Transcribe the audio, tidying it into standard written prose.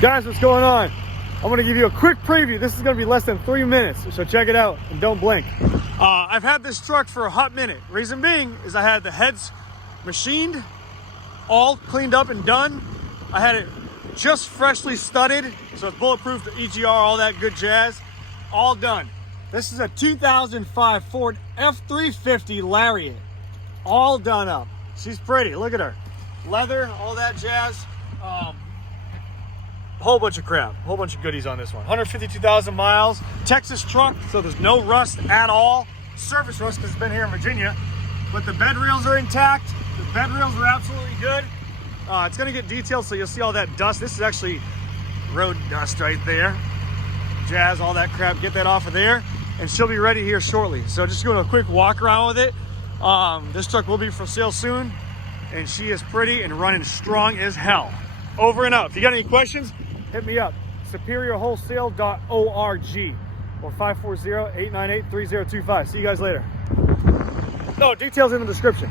Guys, what's going on? I'm gonna give you a quick preview. This is gonna be less than 3 minutes, so check it out and don't blink. I've had this truck for a hot minute. Reason being is I had the heads machined, all cleaned up and done. I had it just freshly studded, so it's bulletproof, the EGR, all that good jazz, all done. This is a 2005 Ford F-350 Lariat, all done up. She's pretty, look at her. Leather, all that jazz. A whole bunch of crap, a whole bunch of goodies on this one. 152,000 miles, Texas truck, so there's no rust at all. Surface rust because it's been here in Virginia, but the bed rails are intact. The bed rails are absolutely good. It's gonna get detailed, so you'll see all that dust. This is actually road dust right there. Jazz, all that crap, get that off of there, and she'll be ready here shortly. So just doing a quick walk around with it. This truck will be for sale soon, and she is pretty and running strong as hell. Over and out. If you got any questions, hit me up. superiorwholesale.org or 540-898-3025. See you guys later. No, details in the description.